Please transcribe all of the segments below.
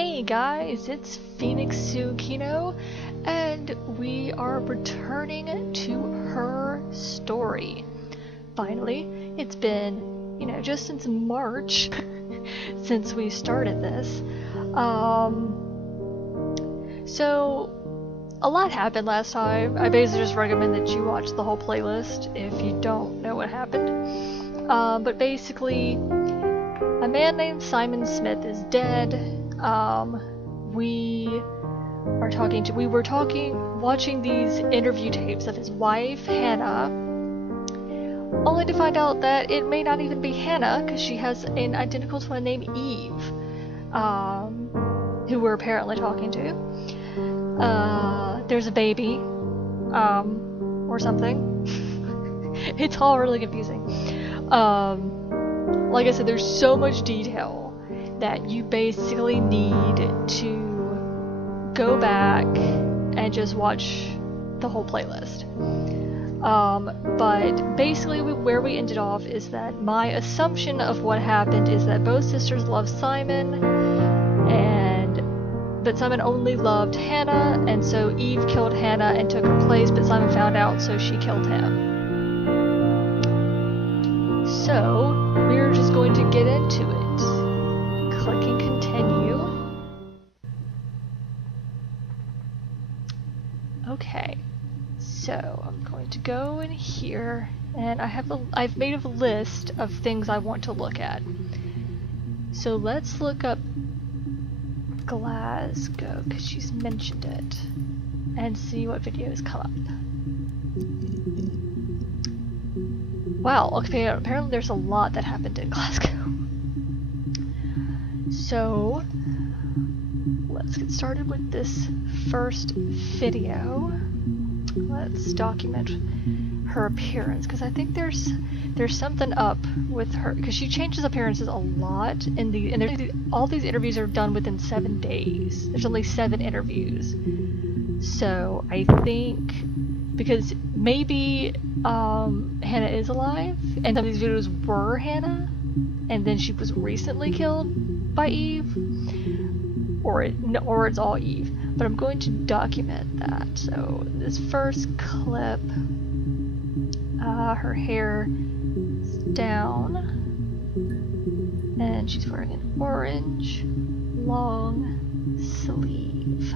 Hey guys, it's PhoenixTsukino, and we are returning to her story. Finally, it's been, just since March since we started this. So a lot happened last time. I basically just recommend that you watch the whole playlist if you don't know what happened. But basically, a man named Simon Smith is dead. We were watching these interview tapes of his wife, Hannah, only to find out that it may not even be Hannah, because she has an identical twin named Eve, who we're apparently talking to. There's a baby, or something. It's all really confusing. Like I said, there's so much detail that you basically need to go back and just watch the whole playlist. But basically where we ended off is that my assumption of what happened is that both sisters loved Simon, but Simon only loved Hannah, and so Eve killed Hannah and took her place, but Simon found out, so she killed him. So we're just going to get into it. Clicking continue. Okay, so I'm going to go in here, and I've made a list of things I want to look at. So let's look up Glasgow, because she's mentioned it, and see what videos come up. Wow, okay, apparently there's a lot that happened in Glasgow. So, let's get started with this first video. Let's document her appearance, because I think there's something up with her, because she changes appearances a lot all these interviews are done within 7 days. There's only 7 interviews. So I think, because maybe Hannah is alive, and some of these videos were Hannah, and then she was recently killed by Eve, or it's all Eve. But I'm going to document that. So this first clip, her hair is down, and she's wearing an orange long sleeve.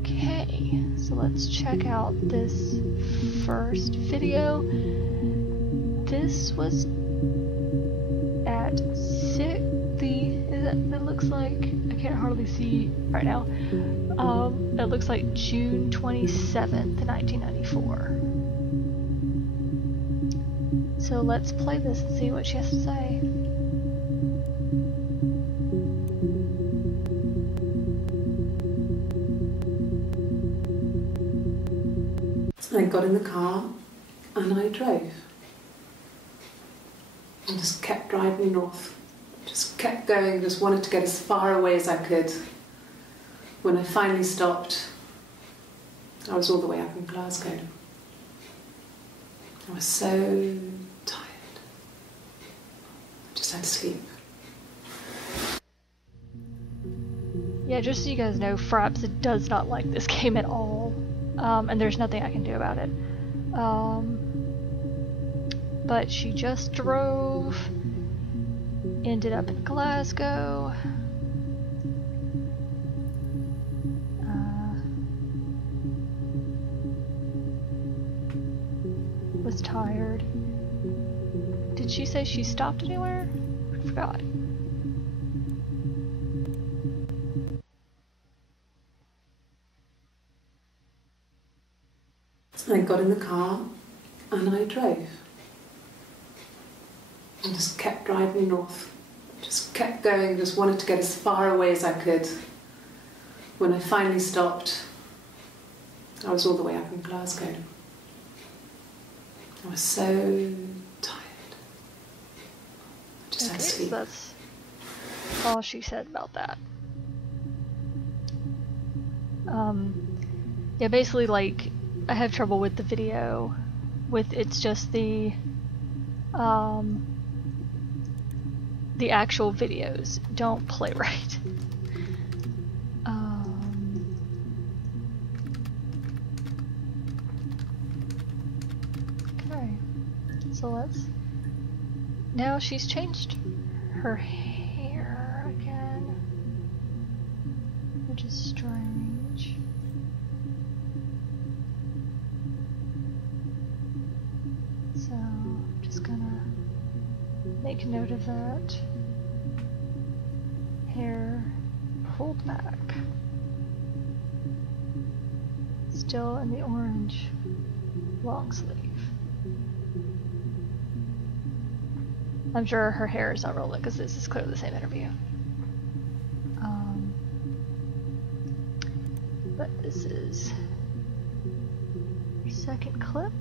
Okay, so let's check out this first video. This was at it looks like, I can't hardly see right now, it looks like June 27th, 1994. So let's play this and see what she has to say. I got in the car and I drove. And just kept driving north. Just kept going, just wanted to get as far away as I could. When I finally stopped, I was all the way up in Glasgow. I was so tired. I just had to sleep. Yeah, just so you guys know, Fraps does not like this game at all. And there's nothing I can do about it. But she just drove, ended up in Glasgow. Was tired. Did she say she stopped anywhere? I forgot. I got in the car and I drove. And just kept driving north. Just kept going, just wanted to get as far away as I could. When I finally stopped, I was all the way up in Glasgow. I was so tired. I just had to sleep. So that's all she said about that. Yeah, basically, like, I have trouble with the video, it's just the the actual videos don't play right. Okay, so let's. Now she's changed her hair again, which is strange. So, I'm just gonna make note of that. Hair pulled back. Still in the orange long sleeve. I'm sure her hair is not relevant because this is clearly the same interview. But this is her second clip,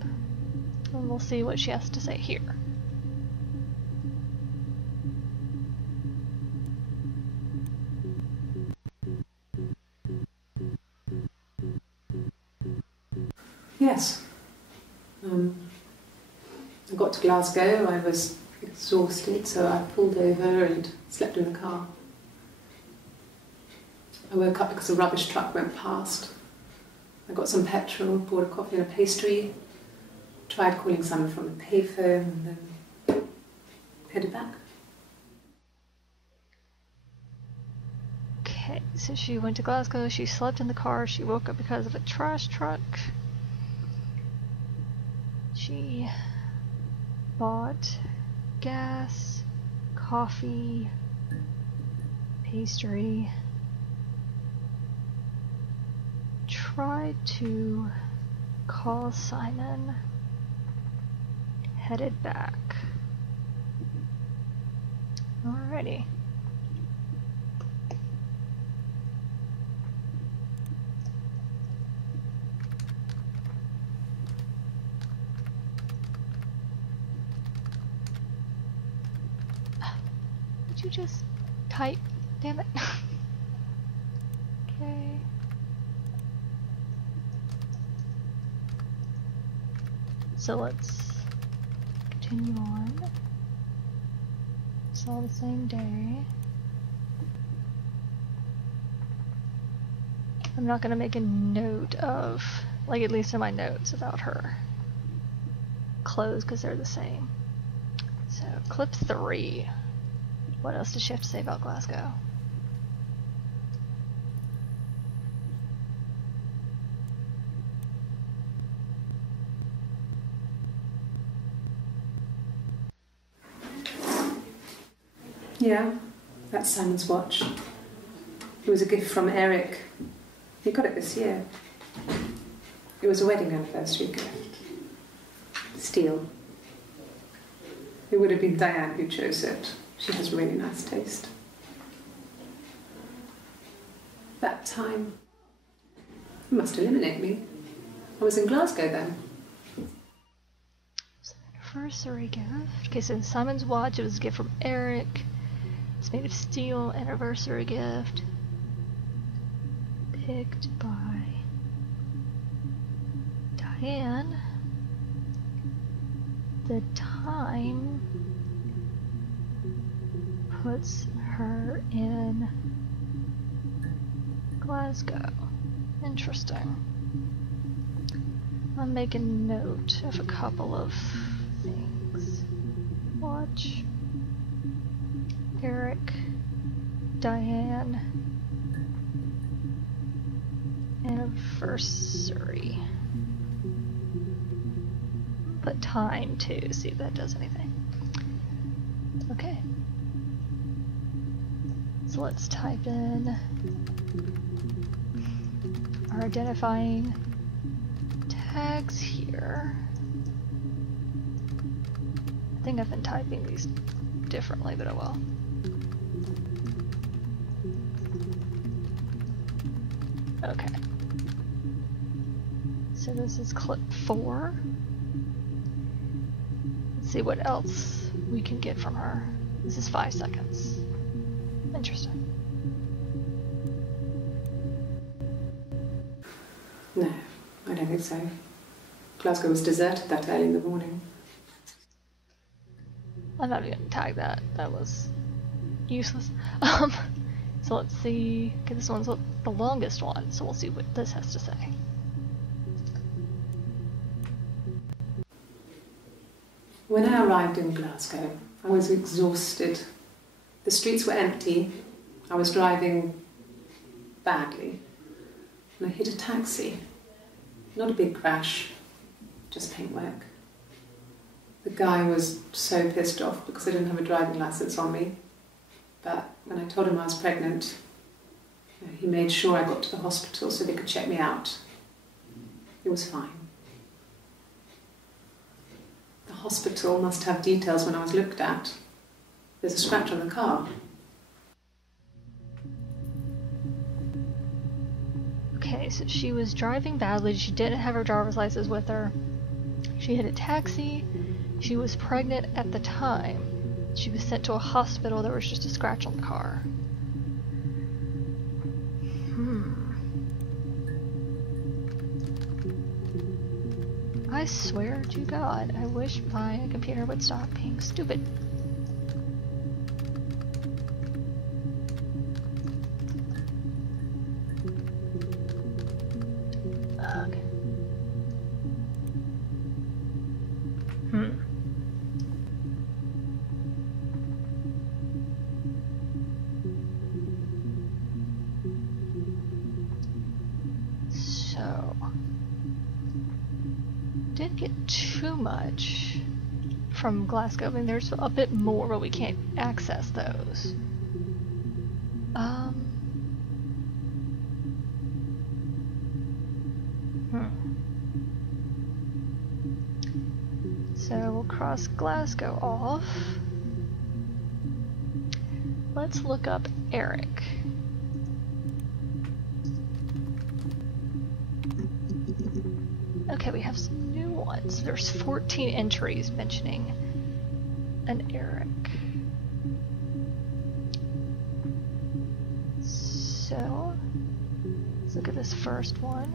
and we'll see what she has to say here. Yes. I got to Glasgow, I was exhausted, so I pulled over and slept in the car. I woke up because a rubbish truck went past. I got some petrol, bought a coffee and a pastry, tried calling someone from the payphone, and then headed back. Okay, so she went to Glasgow, she slept in the car, she woke up because of a trash truck. She bought gas, coffee, pastry, tried to call Simon, headed back. Alrighty. You just type, damn it. Okay. So let's continue on. It's all the same day. I'm not gonna make a note of, like at least in my notes about her clothes because they're the same. So clip 3. What else does she have to say about Glasgow? Yeah, that's Simon's watch. It was a gift from Eric. He got it this year. It was a wedding anniversary gift. Steel. It would have been Diane who chose it. She has really nice taste. That time, you must eliminate me. I was in Glasgow then. It's an anniversary gift. Okay, so Simon's watch, it was a gift from Eric. It's made of steel, anniversary gift. Picked by Diane. The time puts her in Glasgow. Interesting. I'm making note of a couple of things. Watch. Eric. Diane. Anniversary. Put time too, see if that does anything. Okay. So let's type in our identifying tags here. I think I've been typing these differently, but oh well. Okay. So this is clip 4. Let's see what else we can get from her. This is 5 seconds. Interesting. No, I don't think so. Glasgow was deserted that early in the morning. I'm not even gonna tag that. That was useless. So let's see. Okay, this one's the longest one, so we'll see what this has to say. When I arrived in Glasgow, I was exhausted. The streets were empty. I was driving badly. And I hit a taxi. Not a big crash, just paintwork. The guy was so pissed off because I didn't have a driving licence on me. But when I told him I was pregnant, he made sure I got to the hospital so they could check me out. It was fine. The hospital must have details when I was looked at. There's a scratch on the car. Okay, so she was driving badly. She didn't have her driver's license with her. She hit a taxi. She was pregnant at the time. She was sent to a hospital. There was just a scratch on the car. I swear to God, I wish my computer would stop being stupid. Okay. So, didn't get too much from Glasgow. I mean, there's a bit more, but we can't access those. So we'll cross Glasgow off. Let's look up Eric. Okay, we have some new ones. There's 14 entries mentioning an Eric. So, let's look at this first one.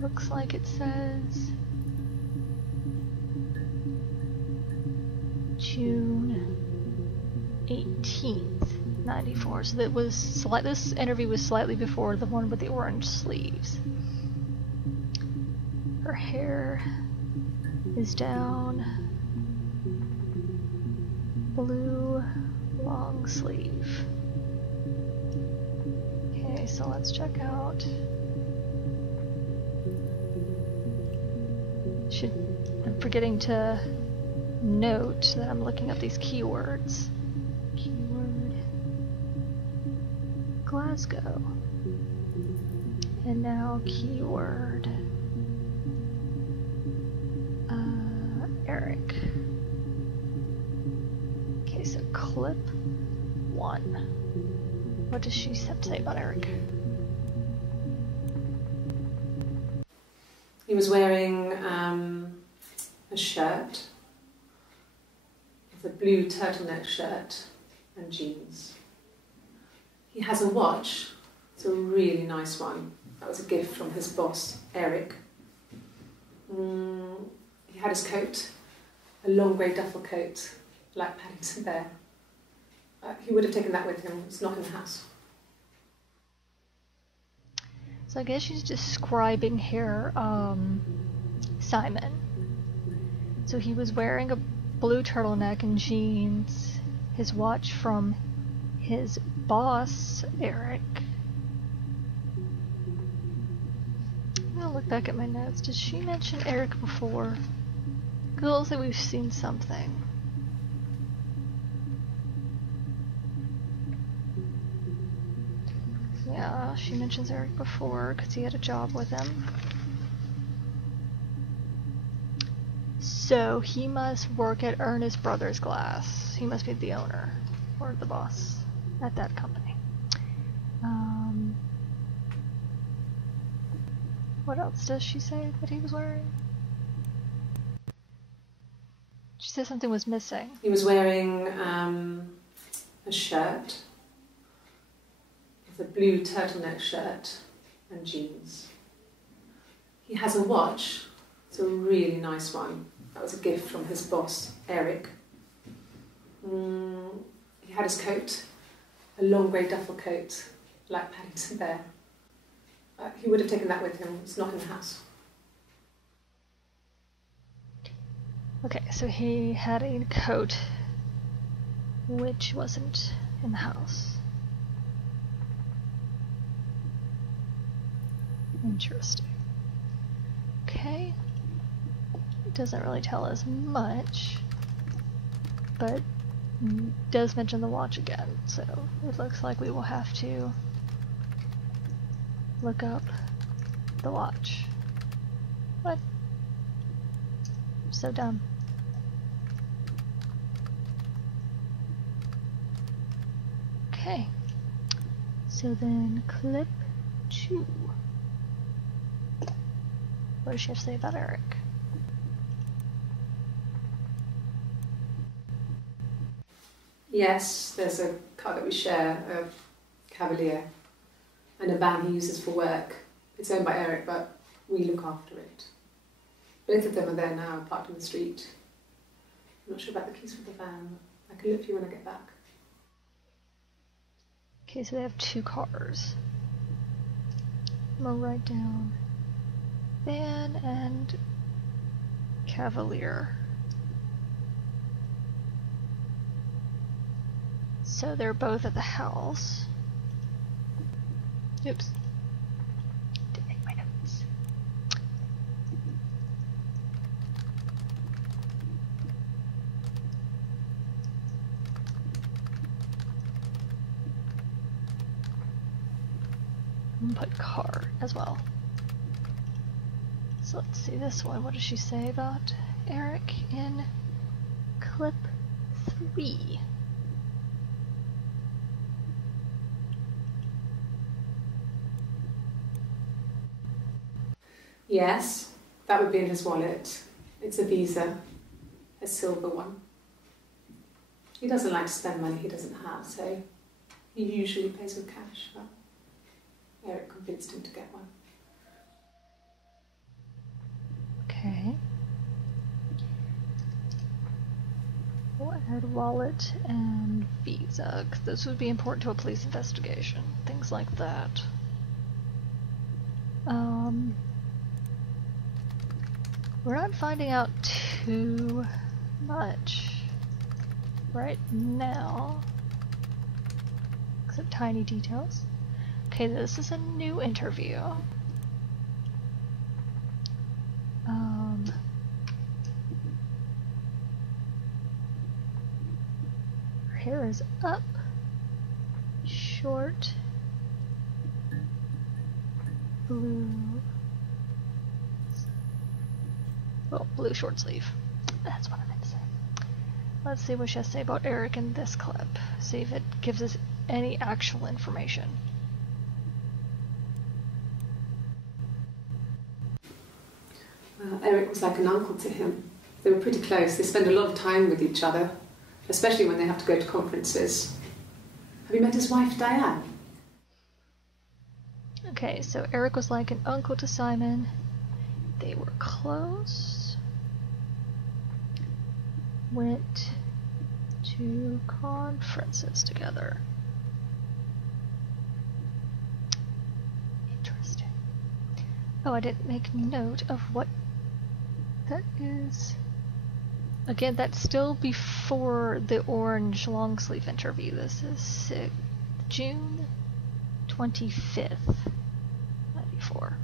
Looks like it says June 18th, 94. So that was this interview was slightly before the one with the orange sleeves. Her hair is down, blue long sleeve. Okay, so let's check out. I'm forgetting to note that I'm looking up these keywords. Keyword Glasgow. And now keyword Eric. Okay, so clip 1. What does she have to say about Eric? He was wearing a shirt, it's a blue turtleneck shirt and jeans. He has a watch, it's a really nice one. That was a gift from his boss, Eric. He had his coat, a long grey duffel coat, like Paddington Bear. He would have taken that with him, it's not in the house. So I guess she's describing here Simon. So he was wearing a blue turtleneck and jeans, his watch from his boss, Eric. I'm gonna look back at my notes. Did she mention Eric before? Because it looks like we've seen something. Yeah, she mentions Eric before because he had a job with him. So he must work at Ernest Brothers Glass. He must be the owner or the boss at that company. What else does she say that he was wearing? She said something was missing. He was wearing a shirt. It's a blue turtleneck shirt and jeans. He has a watch. It's a really nice one. That was a gift from his boss, Eric. He had his coat, a long grey duffel coat, like Paddington Bear. He would have taken that with him. It's not in the house. Okay, so he had a coat which wasn't in the house. Interesting. Okay. It doesn't really tell us much, but does mention the watch again, so it looks like we will have to look up the watch. What? I'm so dumb. Okay. So then clip 2. What does she have to say about Eric? Yes, there's a car that we share, a Cavalier, and a van he uses for work. It's owned by Eric, but we look after it. Both of them are there now, parked on the street. I'm not sure about the keys for the van. I can look for you when I get back. Okay, so they have 2 cars. I'm gonna write down van and Cavalier. So they're both at the house. Oops. Didn't make my notes. I'm gonna put car as well. So let's see this one. What does she say about Eric in clip 3? Yes, that would be in his wallet. It's a Visa, a silver one. He doesn't like to spend money he doesn't have, so he usually pays with cash, but Eric convinced him to get one. Okay. We'll add wallet and Visa, because this would be important to a police investigation. Things like that. We're not finding out too much right now, except tiny details. Okay, this is a new interview. Her hair is up, short, blue. Well, blue short sleeve. That's what I meant to say. Let's see what she has to say about Eric in this clip. See if it gives us any actual information. Eric was like an uncle to him. They were pretty close. They spend a lot of time with each other, especially when they have to go to conferences. Have you met his wife, Diane? Okay, so Eric was like an uncle to Simon. They were close. Went to conferences together. Interesting. Oh, I didn't make note of what that is. Again, that's still before the orange long sleeve interview. This is June 25th, 94.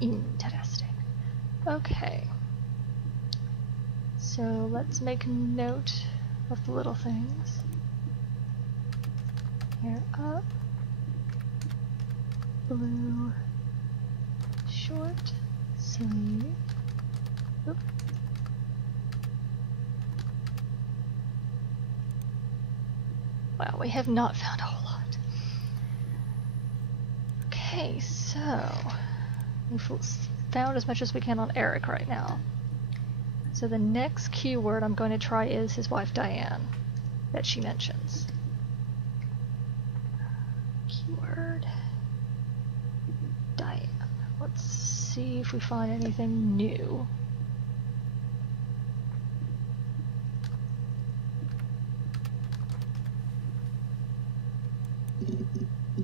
Interesting. Okay. So let's make note of the little things. Hair up. Blue short sleeve. Oop. Wow, we have not found a whole lot. Okay, so we've found as much as we can on Eric right now. So the next keyword I'm going to try is his wife Diane, that she mentions. Keyword Diane. Let's see if we find anything new.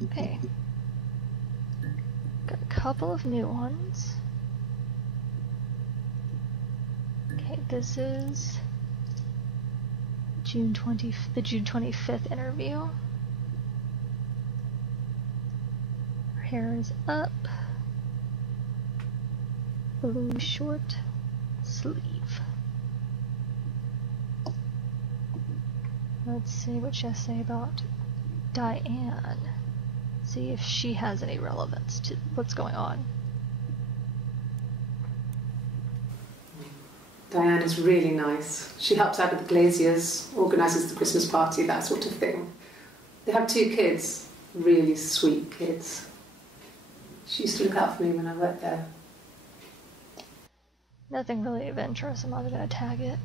Okay. Got a couple of new ones. Okay, this is the June 25th interview. Her hair is up. Blue short sleeve. Let's see what she has to say about Diane. See if she has any relevance to what's going on. Diane is really nice. She helps out with the glaziers, organises the Christmas party, that sort of thing. They have 2 kids, really sweet kids. She used to look out for me when I worked there. Nothing really of interest. I'm not going to tag it.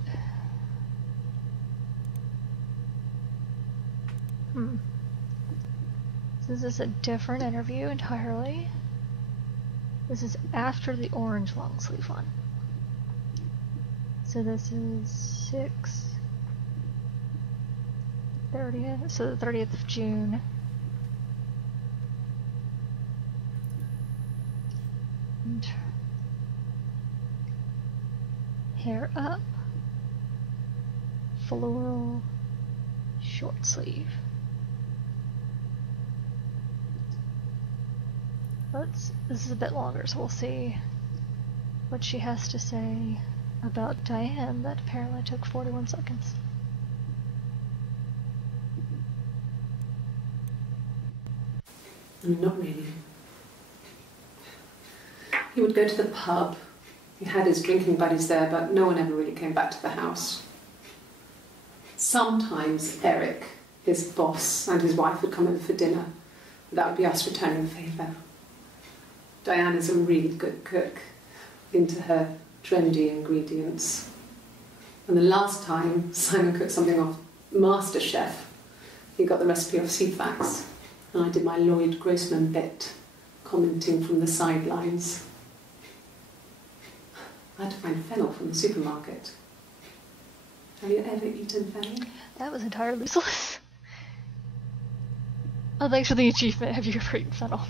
So this is a different interview entirely. This is after the orange long sleeve one. So this is 6/30th, so the 30th of June. And hair up, floral, short sleeve. This is a bit longer, so we'll see what she has to say about Diane. That apparently took 41 seconds. Not really. He would go to the pub. He had his drinking buddies there, but no one ever really came back to the house. Sometimes Eric, his boss, and his wife would come over for dinner. That would be us returning the favour. Diane is a really good cook, into her trendy ingredients. And the last time Simon cooked something off MasterChef, he got the recipe off CFAX, and I did my Lloyd Grossman bit, commenting from the sidelines. I had to find fennel from the supermarket. Have you ever eaten fennel? That was entirely useless. Oh, thanks for the achievement. Have you ever eaten fennel?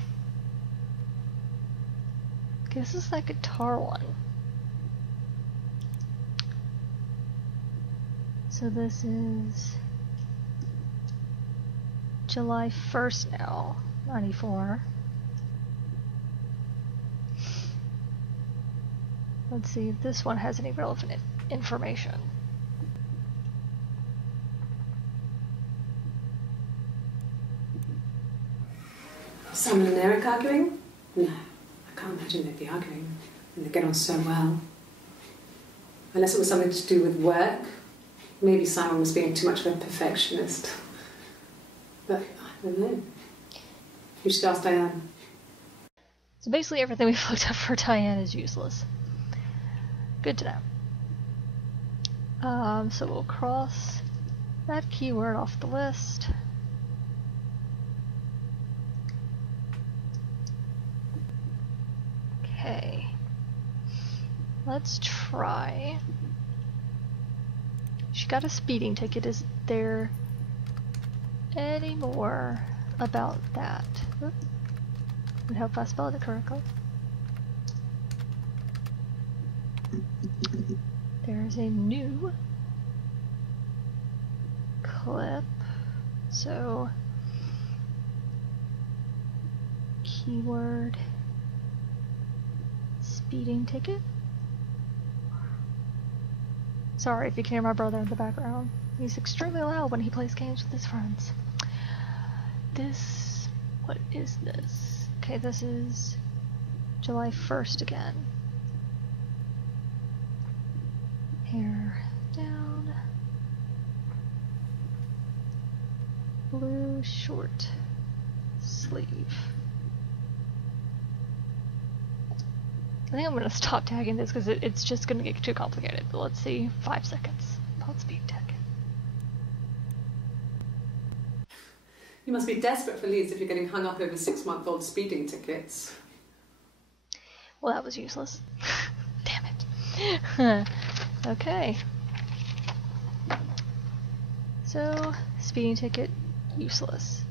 Okay, this is that guitar one. So this is July 1st now, 94. Let's see if this one has any relevant information. Simon and Eric arguing? No, I can't imagine they'd be arguing. And they get on so well. Unless it was something to do with work. Maybe Simon was being too much of a perfectionist. But I don't know. You should ask Diane. So basically everything we've looked up for Diane is useless. Good to know. So we'll cross that keyword off the list. Okay. Let's try. She got a speeding ticket. Is there any more about that? Oop. I hope I spelled it correctly. There's a new clip. So, keyword speeding ticket. Sorry if you can hear my brother in the background. He's extremely loud when he plays games with his friends. What is this? Okay, this is July 1st again. Hair down. Blue short sleeve. I think I'm going to stop tagging this because it's just going to get too complicated. But let's see, 5 seconds. Let's speed tag. You must be desperate for leads if you're getting hung up over 6-month-old speeding tickets. Well, that was useless. Damn it. Okay. So, speeding ticket, useless.